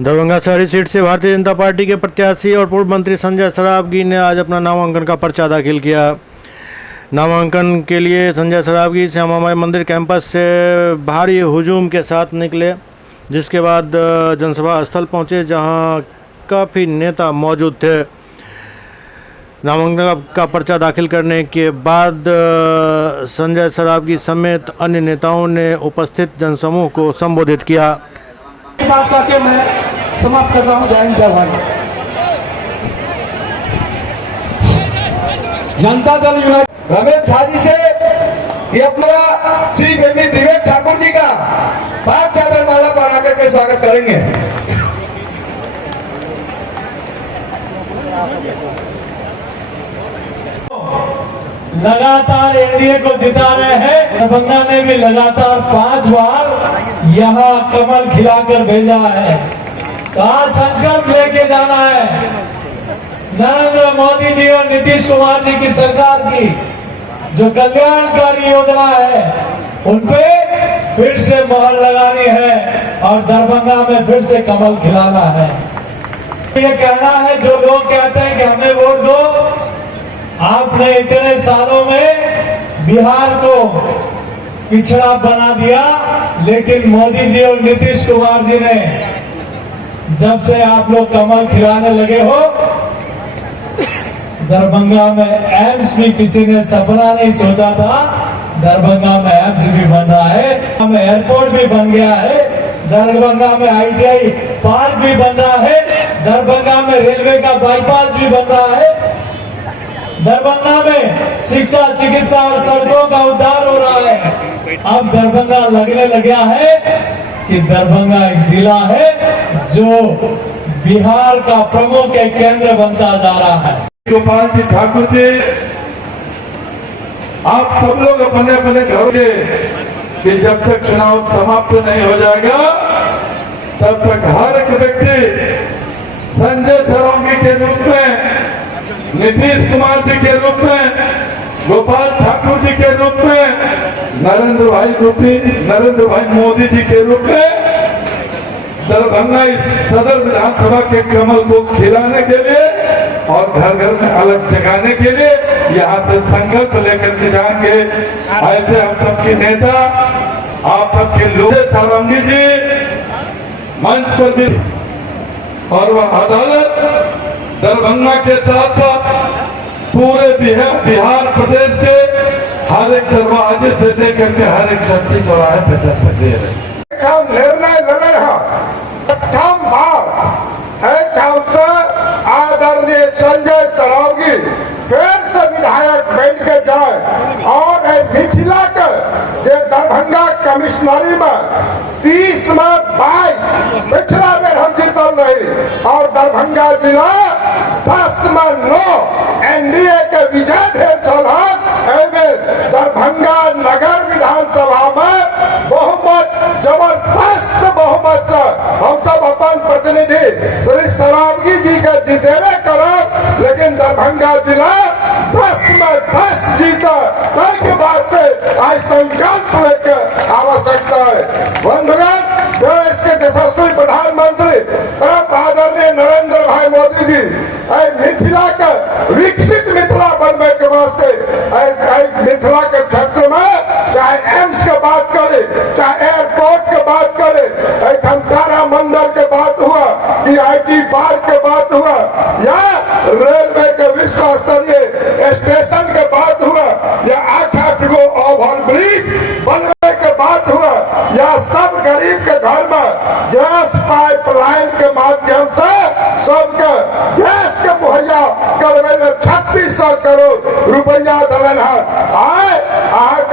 दरभंगा शहरी सीट से भारतीय जनता पार्टी के प्रत्याशी और पूर्व मंत्री संजय सरावगी ने आज अपना नामांकन का पर्चा दाखिल किया। नामांकन के लिए संजय सरावगी श्यामा माई मंदिर कैंपस से भारी हुजूम के साथ निकले, जिसके बाद जनसभा स्थल पहुंचे जहां काफ़ी नेता मौजूद थे। नामांकन का पर्चा दाखिल करने के बाद संजय सरावगी समेत अन्य नेताओं ने उपस्थित जनसमूह को संबोधित किया। बात करके मैं समाप्त कर रहा हूं। जय हिंद जय भारत। जनता दल यूनाइटेड रमेश झा जी से ये अपना श्री बेबी विवेक ठाकुर जी का 5 चादर माला पहना करके स्वागत करेंगे। लगातार एनडीए को जिता रहे हैं। दरभंगा ने भी लगातार 5 बार यहाँ कमल खिलाकर भेजा है। कहा संकल्प लेके जाना है। नरेंद्र मोदी जी और नीतीश कुमार जी की सरकार की जो कल्याणकारी योजना है उनपे फिर से मोहर लगानी है और दरभंगा में फिर से कमल खिलाना है। ये कहना है जो लोग कहते हैं कि हमें वोट दो, आपने इतने सालों में बिहार को पिछड़ा बना दिया, लेकिन मोदी जी और नीतीश कुमार जी ने जब से आप लोग कमल खिलाने लगे हो, दरभंगा में एम्स भी किसी ने सपना नहीं सोचा था। दरभंगा में एम्स भी बन रहा है, हमें एयरपोर्ट भी बन गया है, दरभंगा में आईटीआई पार्क भी बन रहा है, दरभंगा में रेलवे का बाईपास भी बन रहा है, दरभंगा में शिक्षा, चिकित्सा और सड़कों का उद्धार हो रहा है। अब दरभंगा लगने लगा है कि दरभंगा एक जिला है जो बिहार का प्रमुख केंद्र बनता जा रहा है। गोपाल जी ठाकुर जी, आप सब लोग अपने अपने घरों के कि जब तक चुनाव समाप्त नहीं हो जाएगा तब तक हर एक व्यक्ति संजय सरावगी के रूप में, नीतीश कुमार जी के रूप में, गोपाल ठाकुर जी के रूप में, नरेंद्र भाई मोदी जी के रूप में दरभंगा इस सदर विधानसभा के कमल को खिलाने के लिए और घर घर में अलग जगाने के लिए यहाँ से संकल्प लेकर के जाएंगे। ऐसे हम सबके नेता, आप सबके लोग सरावगी जी मंच पर भी और वह अदालत दरभंगा के साथ साथ पूरे बिहार प्रदेश के हर एक दरवाजे से लेकर के हर एक शक्ति चौराहे पे दस्तक दे रहे निर्णय ले रहा से आदरणीय संजय सरावगी फिर से विधायक बैठ के जाए और मिथिला के दरभंगा कमिश्नरी में 30 में 22 पिछला बेर हम जीतल रही और दरभंगा जिला 10 में 9 एनडीए के विजय भेल छल। दरभंगा नगर विधानसभा में बहुमत, जबरदस्त बहुमत से हम सब अपन प्रतिनिधि श्री सरावगी जी के जीतेबे करब, लेकिन दरभंगा जिला 10 में 10 जीता के वास्ते आज संकल्प लेके आवश्यकता है। बंधुगण, देश के यशस्वी प्रधानमंत्री आदरणीय नरेंद्र भाई मोदी जी मिथिला के विकसित मिथिला बनने के वास्ते मिथिला के क्षेत्र में चाहे एम्स के बात करे, चाहे एयरपोर्ट के बात करे, तारा मंदिर के बात हुआ कि आईटी पार्क के बात हुआ या रेलवे के विश्व स्तरीय स्टेशन के बात हुआ या 8 गो ओवर ब्रिज बनने के बात हुआ या सब गरीब के घर में गैस पाइपलाइन के माध्यम से सबके गैस के मुहैया करवे 3600 करोड़ रुपया दलन है।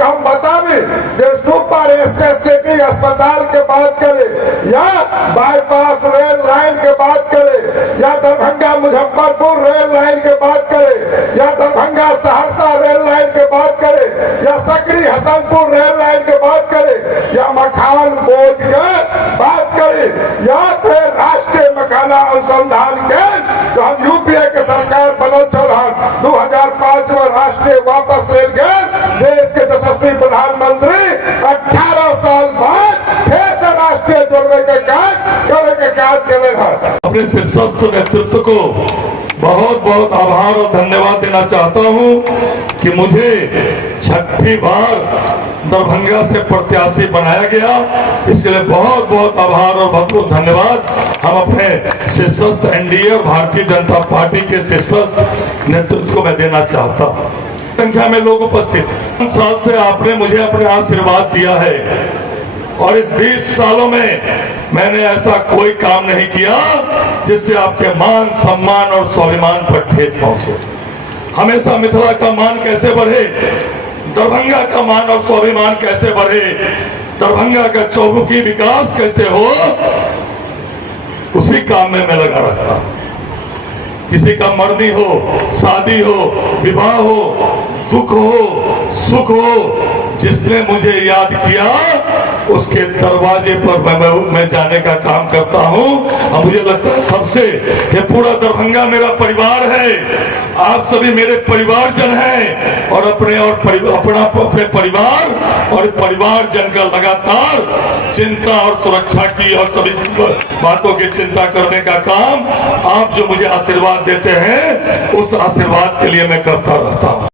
हम बताबी सुपर स्पेशलिटी अस्पताल के बात करे या बाईपास रेल लाइन के बात करे या दरभंगा मुजफ्फरपुर रेल लाइन के बात करे या दरभंगा सहरसा रेल लाइन के बात करे या सकरी हसनपुर रेल लाइन के बात करे या मकान बोर्ड के बात करे या फिर राष्ट्रीय मकाना अनुसंधान केंद्र जो हम यूपीए के सरकार बनल चल 2005 में राष्ट्रीय वापस ले गए। देश के यशस्वी प्रधानमंत्री 18 साल बाद फिर से राष्ट्रीय जोड़ने के कार्य याद केले हैं। अपने शीर्षस्थ नेतृत्व को बहुत बहुत आभार और धन्यवाद देना चाहता हूं कि मुझे छठी बार दरभंगा से प्रत्याशी बनाया गया। इसके लिए बहुत बहुत आभार और बहुत बहुत धन्यवाद हम अपने शीर्षस्थ एनडीए और भारतीय जनता पार्टी के शीर्षस्थ नेतृत्व को मैं देना चाहता हूं। संख्या में लोग उपस्थित, 5 साल से आपने मुझे अपने आशीर्वाद दिया है और इस 20 सालों में मैंने ऐसा कोई काम नहीं किया जिससे आपके मान सम्मान और स्वाभिमान पर ठेस पहुंचे। हमेशा मिथिला का मान कैसे बढ़े, दरभंगा का मान और स्वाभिमान कैसे बढ़े, दरभंगा का चौमुखी विकास कैसे हो, उसी काम में मैं लगा रहता हूं। किसी का मरनी हो, शादी हो, विवाह हो, दुख हो, सुख हो, जिसने मुझे याद किया उसके दरवाजे पर मैं जाने का काम करता हूं। और मुझे लगता है सबसे ये पूरा दरभंगा मेरा परिवार है, आप सभी मेरे परिवारजन हैं और अपने परिवार और परिवारजन का लगातार चिंता और सुरक्षा की और सभी बातों की चिंता करने का काम आप जो मुझे आशीर्वाद देते हैं उस आशीर्वाद के लिए मैं करता रहता हूं।